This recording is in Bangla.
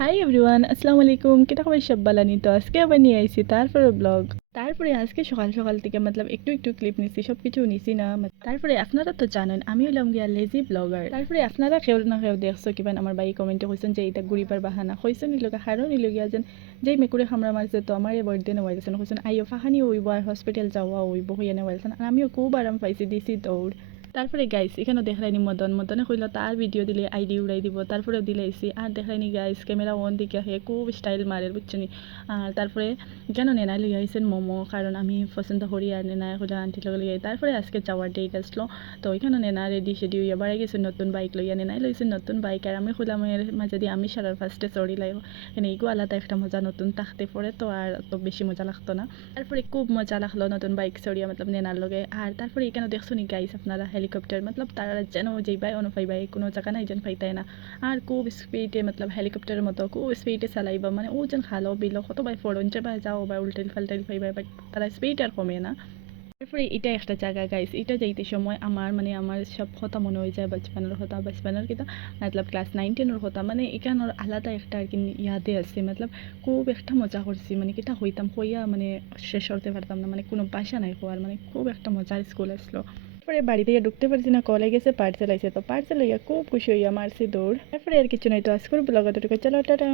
হাই এভরিওয়ান, আসসালামু আলাইকুম। কেটা খবর সব বালানি? তো আজকে আবার নিয়ে আইছি তারপরে ব্লগ। তারপরে আজকে সকাল সকাল থেকে একটু একটু ক্লিপ নিছি, সব কিছু নিছি না। তারপরে আপনারা তো জানেন আমি হলাম গিয়া লেজি ব্লগার। তারপরে আপনারা কেউ না কেউ দেখছো কিবা আমার বাই কমেন্টে কইছেন যে এটা ঘুরিবার বাহানা কইছেন নিলগা হারও নিলগিয়া যেন যেই মেকুরে খামরা মারছে তো আমার এই বার্থডে নেওয়াইছেন কইছেন আইও ফাহানি হইব আর হসপিটাল যাওয়া হইব হইয়া নেওয়াইছেন। আর আমিও খুব আরাম পাইছি, দিছি দৌড়। তারপরে গাইস এখানেও দেখাইনি মদনে কইলো তার ভিডিও দিলে আইডি উড়াই দিব, তারপরে দিলাইছি আর দেখাইনি গাইস ক্যামেরা অন দিকে হে খুব স্টাইল মারে বুঝছনি। আর তারপরে কেন নেনাই লই আইছেন মোমো, কারণ আমি পছন্দ করি আর নেনাই হলো আন্টি লগে লই। তারপরে আজকে যাওয়ার ডেট আসলো, তো ওইখানে নেনা রেডি সেডি হইয়া বাড়াই গেছে নতুন বাইক লইয়া। নেনাই লইছে নতুন বাইক আর আমি হলাম এর মাঝে দিয়ে আমি সারার ফার্স্টে চড়ি লাগবো। এখানে এইগো আলাদা একটা মজা, নতুন থাকতে পড়ে তো আর অত বেশি মজা লাগতো না। তারপরে খুব মজা লাগলো নতুন বাইক চড়িয়া নেনার লগে। আর তারপরে এখানে দেখছো নি গাইস আপনারা হেলিকপ্টার তারা যেন যেইবাই অনুপাইবাই কোনো জায়গা নাই যেন পাইতাই না। আর খুব স্পিডে হেলিকপ্টারের মতো খুব স্পিডে চালাইবা, ও যেন খালো বিলো কত বাই ফোরনচে বা যাও বা উল্টাইল ফাল্টাইল পাইবা, বাট তারা স্পিড আর কমে না। তারপরে এটা একটা জায়গা গাইস, এটা যাইতে সময় আমার সব কথা মনে হয়ে যায় বাচপানের কথা, বাচপানের কিতা ক্লাস 9-10 কথা, এখানোর আলাদা একটা আর কি ইয়াদে আছে। খুব একটা মজা করছি, কিতা হইতাম হইয়া শেষ করতে পারতাম না, কোনো বাসা নাই হওয়ার, খুব একটা মজার স্কুল আসলো। তারপরে বাড়িতে গিয়ে ঢুকতে পারছি না, কলে গেছে পার্সেল আইছে, তো পার্সেল হইয়া খুব খুশি হইয়া মারছি দৌড়। তারপরে আর কিছু নাই, তো আজকের ব্লগ এতটুকু, চলো টাটা।